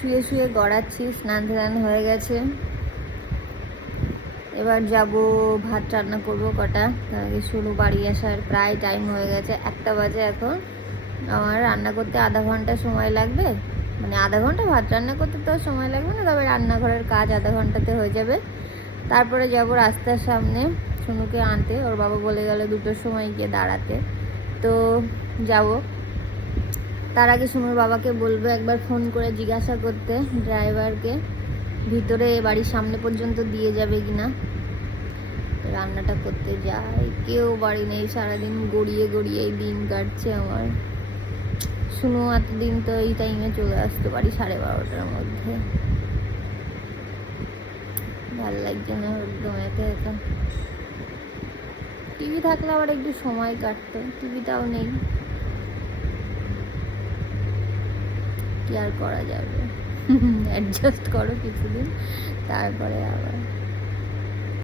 শুয়ে শুয়ে গড়াচ্ছি। স্নান টান হয়ে গেছে, এবার যাব ভাত রান্না করব কটা। তার আগে শুরু বাড়ি আসার প্রায় টাইম হয়ে গেছে, 1টা বাজে এখন। আমার রান্না করতে আধা ঘন্টা সময় লাগবে, মানে আধা ঘন্টা ভাত রান্না করতে তো সময় লাগবে না, তবে রান্নাঘরের কাজ আধা ঘন্টাতে হয়ে যাবে। তারপরে যাব রাস্তার সামনে সোনুকে আনতে, ওর বাবা বলে গেল 2টোর সময় গিয়ে দাঁড়াতে, তো যাব। তার আগে সোনুর বাবাকে বলবো একবার ফোন করে জিজ্ঞাসা করতে ড্রাইভারকে, ভিতরে বাড়ির সামনে পর্যন্ত দিয়ে যাবে কিনা। রান্নাটা করতে যাই, কেউ বাড়ি নেই, সারাদিন গড়িয়ে গড়িয়ে দিন কাটছে আমার। শুনো এতদিন তো এই টাইমে চলে আসতে পারি 12:30টার মধ্যে, ভাল লাগছে না একদম একা একা। টিভি থাকলে আবার একটু সময় কাটতো, টিভিটাও নেই, কি আর করা যাবে। অ্যাডজাস্ট করো কিছুদিন, তারপরে আবার